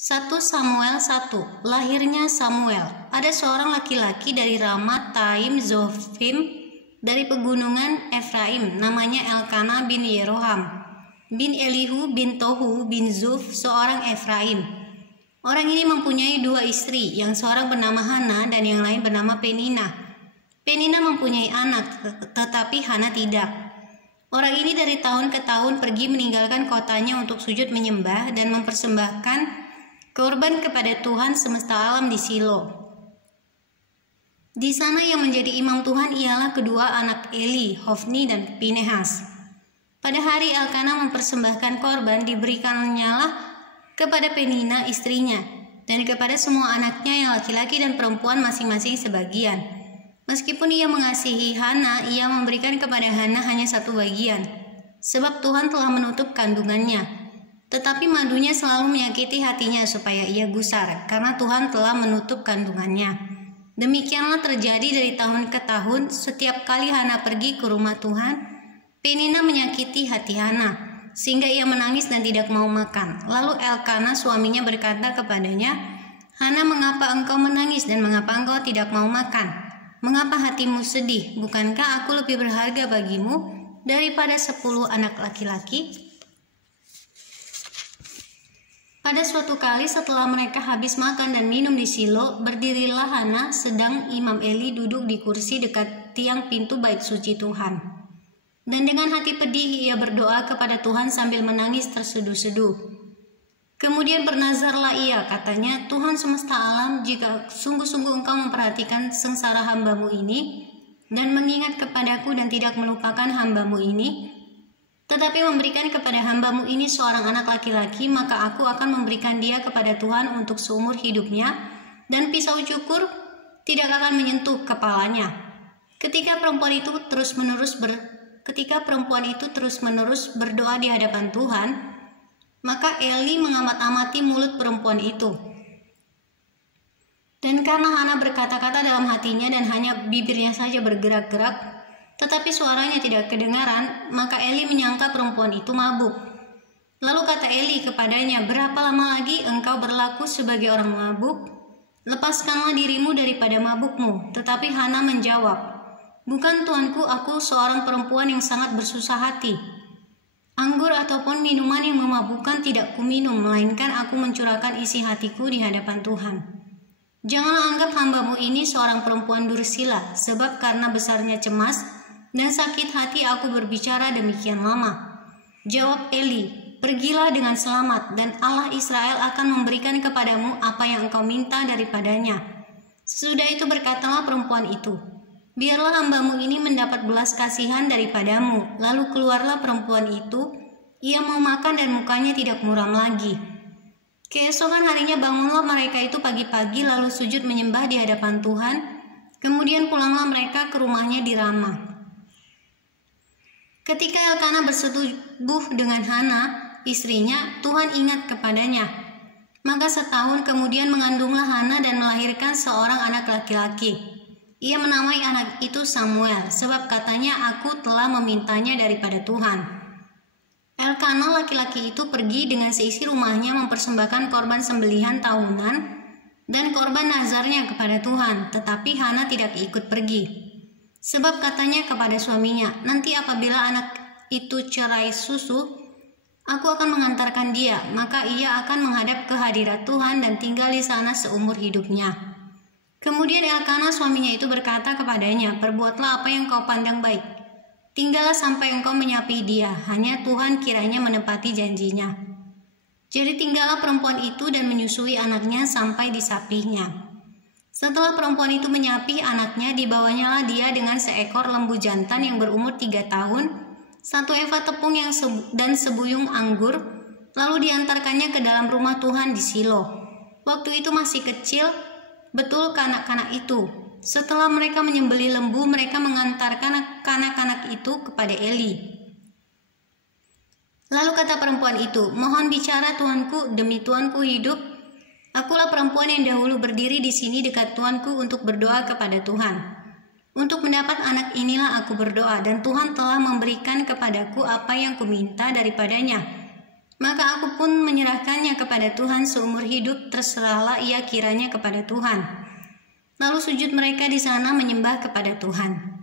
1 Samuel 1. Lahirnya Samuel. Ada seorang laki-laki dari Rama Taim Zofim dari pegunungan Efraim, namanya Elkana bin Yeroham bin Elihu bin Tohu bin Zuf, seorang Efraim. Orang ini mempunyai 2 istri, yang seorang bernama Hana dan yang lain bernama Penina. Penina mempunyai anak, tetapi Hana tidak. Orang ini dari tahun ke tahun pergi meninggalkan kotanya untuk sujud menyembah dan mempersembahkan korban kepada Tuhan semesta alam di Silo. Di sana yang menjadi imam Tuhan ialah kedua anak Eli, Hofni dan Pinehas. Pada hari Elkana mempersembahkan korban, diberikannya kepada Penina istrinya dan kepada semua anaknya yang laki-laki dan perempuan masing-masing sebagian. Meskipun ia mengasihi Hana, ia memberikan kepada Hana hanya 1 bagian, sebab Tuhan telah menutup kandungannya. Tetapi madunya selalu menyakiti hatinya supaya ia gusar, karena Tuhan telah menutup kandungannya. Demikianlah terjadi dari tahun ke tahun. Setiap kali Hana pergi ke rumah Tuhan, Penina menyakiti hati Hana, sehingga ia menangis dan tidak mau makan. Lalu Elkana suaminya berkata kepadanya, "Hana, mengapa engkau menangis dan mengapa engkau tidak mau makan? Mengapa hatimu sedih? Bukankah aku lebih berharga bagimu daripada 10 anak laki-laki?" Pada suatu kali setelah mereka habis makan dan minum di Silo, berdirilah Hana sedang Imam Eli duduk di kursi dekat tiang pintu bait suci Tuhan. Dan dengan hati pedih ia berdoa kepada Tuhan sambil menangis terseduh-seduh. Kemudian bernazarlah ia, katanya, "Tuhan semesta alam, jika sungguh-sungguh engkau memperhatikan sengsara hambamu ini dan mengingat kepadaku dan tidak melupakan hambamu ini, tetapi memberikan kepada hambamu ini seorang anak laki-laki, maka aku akan memberikan dia kepada Tuhan untuk seumur hidupnya, dan pisau cukur tidak akan menyentuh kepalanya." Ketika perempuan itu terus-menerus berdoa di hadapan Tuhan, maka Eli mengamat-amati mulut perempuan itu. Dan karena Hana berkata-kata dalam hatinya dan hanya bibirnya saja bergerak-gerak, tetapi suaranya tidak kedengaran, maka Eli menyangka perempuan itu mabuk. Lalu kata Eli kepadanya, "Berapa lama lagi engkau berlaku sebagai orang mabuk? Lepaskanlah dirimu daripada mabukmu." Tetapi Hana menjawab, "Bukan tuanku, aku seorang perempuan yang sangat bersusah hati. Anggur ataupun minuman yang memabukkan tidak kuminum, melainkan aku mencurahkan isi hatiku di hadapan Tuhan. Janganlah anggap hambamu ini seorang perempuan dursila, sebab karena besarnya cemas dan sakit hati aku berbicara demikian lama." Jawab Eli, "Pergilah dengan selamat, dan Allah Israel akan memberikan kepadamu apa yang engkau minta daripadanya." Sesudah itu berkatalah perempuan itu, "Biarlah hambamu ini mendapat belas kasihan daripadamu." Lalu keluarlah perempuan itu, ia mau makan dan mukanya tidak muram lagi. Keesokan harinya bangunlah mereka itu pagi-pagi lalu sujud menyembah di hadapan Tuhan. Kemudian pulanglah mereka ke rumahnya di Rama. Ketika Elkana bersetubuh dengan Hana, istrinya, Tuhan ingat kepadanya. Maka setahun kemudian mengandunglah Hana dan melahirkan seorang anak laki-laki. Ia menamai anak itu Samuel, sebab katanya, "Aku telah memintanya daripada Tuhan." Elkana laki-laki itu pergi dengan seisi rumahnya mempersembahkan korban sembelihan tahunan dan korban nazarnya kepada Tuhan, tetapi Hana tidak ikut pergi. Sebab katanya kepada suaminya, "Nanti apabila anak itu cerai susu, aku akan mengantarkan dia, maka ia akan menghadap ke hadirat Tuhan dan tinggal di sana seumur hidupnya." Kemudian Elkana suaminya itu berkata kepadanya, "Perbuatlah apa yang kau pandang baik. Tinggallah sampai engkau menyapi dia, hanya Tuhan kiranya menepati janjinya." Jadi tinggallah perempuan itu dan menyusui anaknya sampai disapinya. Setelah perempuan itu menyapi anaknya, dibawanyalah dia dengan seekor lembu jantan yang berumur 3 tahun, 1 eva tepung dan sebuyung anggur, lalu diantarkannya ke dalam rumah Tuhan di Silo. Waktu itu masih kecil betul kanak-kanak itu. Setelah mereka menyembelih lembu, mereka mengantarkan kanak-kanak itu kepada Eli. Lalu kata perempuan itu, "Mohon bicara tuanku, demi tuanku hidup. Akulah perempuan yang dahulu berdiri di sini dekat tuanku untuk berdoa kepada Tuhan. Untuk mendapat anak inilah aku berdoa, dan Tuhan telah memberikan kepadaku apa yang kuminta daripadanya. Maka aku pun menyerahkannya kepada Tuhan seumur hidup, terserahlah ia kiranya kepada Tuhan. Lalu sujud mereka di sana menyembah kepada Tuhan.